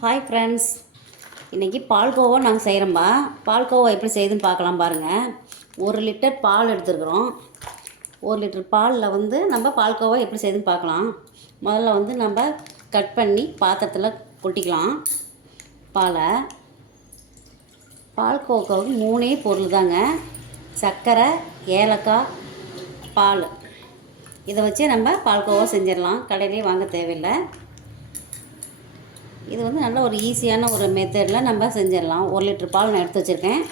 Hi friends, இன்றைக்கி பால்கோவா நாங்கள் செய்கிறோம்பா. பால்கோவா எப்படி செய்யுதுன்னு பார்க்கலாம் பாருங்கள். 1 லிட்டர் பால் எடுத்துருக்குறோம். 1 லிட்டர் பாலில் வந்து நம்ம பால்கோவா எப்படி செய்யுதுன்னு பார்க்கலாம். முதல்ல வந்து நம்ம கட் பண்ணி பாத்திரத்தில் கொட்டிக்கலாம் பாலை. பால்கோவாவுக்கு 3 பொருள் தாங்க: சர்க்கரை, ஏலக்காய், பால். இதை வச்சு நம்ம பால்கோவா செஞ்சிடலாம். கடையிலே வாங்க தேவையில்லை. இது வந்து நல்ல ஒரு ஈஸியான ஒரு மெத்தடில் நம்ம செஞ்சிடலாம். 1 லிட்டர் பால் நான் எடுத்து வச்சுருக்கேன்.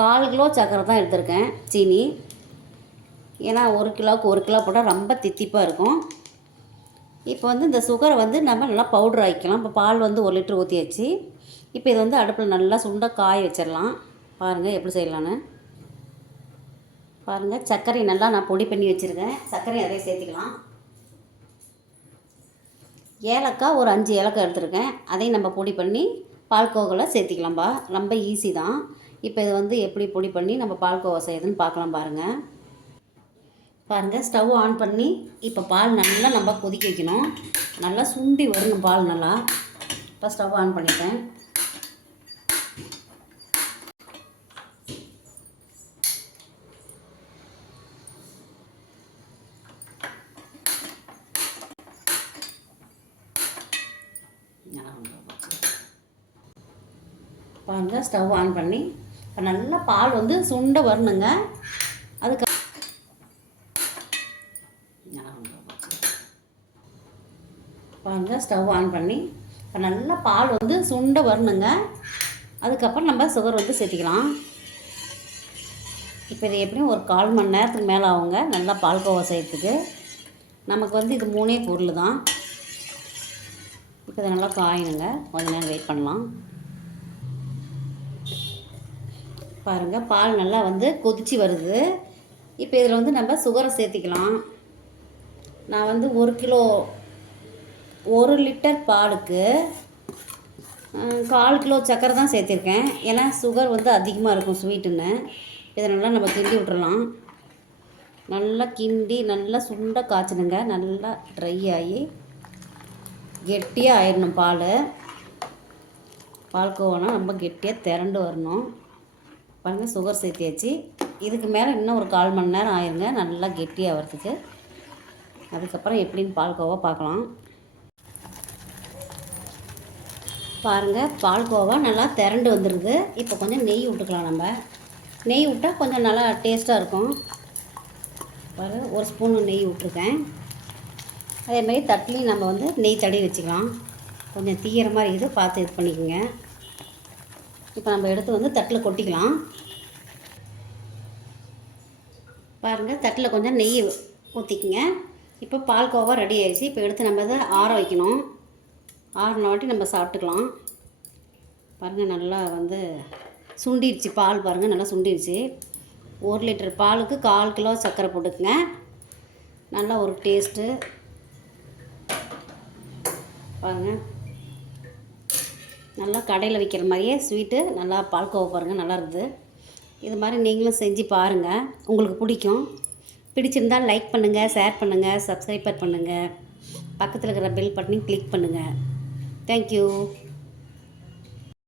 1/4 கிலோ சர்க்கரை தான் எடுத்திருக்கேன், சீனி. ஏன்னா 1 கிலோவுக்கு 1 கிலோ போட்டால் ரொம்ப தித்திப்பாக இருக்கும். இப்போ வந்து இந்த சுகரை வந்து நம்ம நல்லா பவுட்ரு ஆக்கிக்கலாம். இப்போ பால் வந்து 1 லிட்டர் ஊற்றியாச்சு. இப்போ இது வந்து அடுப்பில் நல்லா சுண்ட காய வச்சிடலாம். பாருங்கள் எப்படி செய்யலான்னு. பாருங்கள், சர்க்கரை நல்லா நான் பொடி பண்ணி வச்சுருக்கேன். சர்க்கரையும் அதே சேர்த்துக்கலாம். ஏலக்காய் ஒரு 5 ஏலக்காய் எடுத்துருக்கேன். அதையும் நம்ம பொடி பண்ணி பால்கோவாவில் சேர்த்திக்கலாம்பா. ரொம்ப ஈஸி தான். இப்போ இது வந்து எப்படி பொடி பண்ணி நம்ம பால்கோவா செய்யுதுன்னு பார்க்கலாம் பாருங்கள். பாருங்கள், ஸ்டவ் ஆன் பண்ணி இப்போ பால் நல்லா நம்ம கொதிக்க வைக்கணும். நல்லா சுண்டி வரணும் பால் நல்லா. இப்போ ஸ்டவ் ஆன் பண்ணிட்டேன். பாருங்கள், ஸ்டவ் ஆன் பண்ணி இப்போ நல்லா பால் வந்து சுண்ட வரணுங்க. அதுக்கு பாருங்கள், ஸ்டவ் ஆன் பண்ணி இப்போ நல்லா பால் வந்து சுண்ட வரணுங்க. அதுக்கப்புறம் நம்ம சுகர் வந்து சேர்த்திக்கலாம். இப்போ இது எப்படியும் ஒரு 1/4 மணி நேரத்துக்கு மேலே ஆகுங்க நல்லா பால்கோவா செய்யறதுக்கு. நமக்கு வந்து இது 3 பொருள் தான். இப்போ இதை நல்லா காயணுங்க. கொஞ்ச நேரம் வெயிட் பண்ணலாம். பாருங்கள், பால் நல்லா வந்து கொதித்து வருது. இப்போ இதில் வந்து நம்ம சுகரை சேர்த்திக்கலாம். நான் வந்து 1 லிட்டர் பாலுக்கு 1/4 கிலோ சர்க்கரை தான் சேர்த்திருக்கேன். ஏன்னா சுகர் வந்து அதிகமாக இருக்கும் ஸ்வீட்டுன்னு. இதை நல்லா நம்ம கிண்டி விட்டுறலாம். நல்லா கிண்டி நல்லா சுண்ட காய்ச்சணுங்க. நல்லா ட்ரை ஆகி கெட்டியாக ஆயிடணும் பால். பால்கோவானா ரொம்ப கெட்டியாக திரண்டு வரணும். பாருங்கள், சுகர் சேர்த்தியாச்சு. இதுக்கு மேலே இன்னும் ஒரு 1/4 மணி நேரம் ஆயிருங்க நல்லா கெட்டியாக வரதுக்கு. அதுக்கப்புறம் எப்படின்னு பால்கோவா பார்க்கலாம். பாருங்கள், பால்கோவா நல்லா திரண்டு வந்துடுது. இப்போ கொஞ்சம் நெய் விட்டுக்கலாம். நம்ம நெய் விட்டால் கொஞ்சம் நல்லா டேஸ்ட்டாக இருக்கும். பாருங்கள், 1 ஸ்பூன் நெய் விட்ருக்கேன். அதேமாதிரி தட்டிலையும் நம்ம வந்து நெய் தடவி வச்சுக்கலாம். கொஞ்சம் தீயிற மாதிரி இது பார்த்து இது பண்ணிக்கோங்க. இப்போ நம்ம எடுத்து வந்து தட்டில் கொட்டிக்கலாம். பாருங்கள், தட்டில் கொஞ்சம் நெய் ஊற்றிக்குங்க. இப்போ பால்கோவா ரெடி ஆகிடுச்சு. இப்போ எடுத்து நம்ம அதை ஆற வைக்கணும். ஆறின வாட்டி நம்ம சாப்பிட்டுக்கலாம். பாருங்கள், நல்லா வந்து சுண்டிடுச்சு பால். பாருங்கள், நல்லா சுண்டிடுச்சு. 1 லிட்டர் பாலுக்கு 1/4 கிலோ சர்க்கரை போட்டுக்குங்க. நல்லா ஒரு டேஸ்ட்டு. பாருங்கள், நல்லா கடையில் விற்கிற மாதிரியே ஸ்வீட்டு நல்லா பால்கோவா பாருங்கள், நல்லா இருக்குது. இது மாதிரி நீங்களும் செஞ்சு பாருங்கள், உங்களுக்கு பிடிக்கும். பிடிச்சிருந்தால் லைக் பண்ணுங்கள், ஷேர் பண்ணுங்கள், சப்ஸ்கிரைப் பண்ணுங்கள். பக்கத்தில் இருக்கிற பெல் பட்டனையும் கிளிக் பண்ணுங்கள். தேங்க்யூ.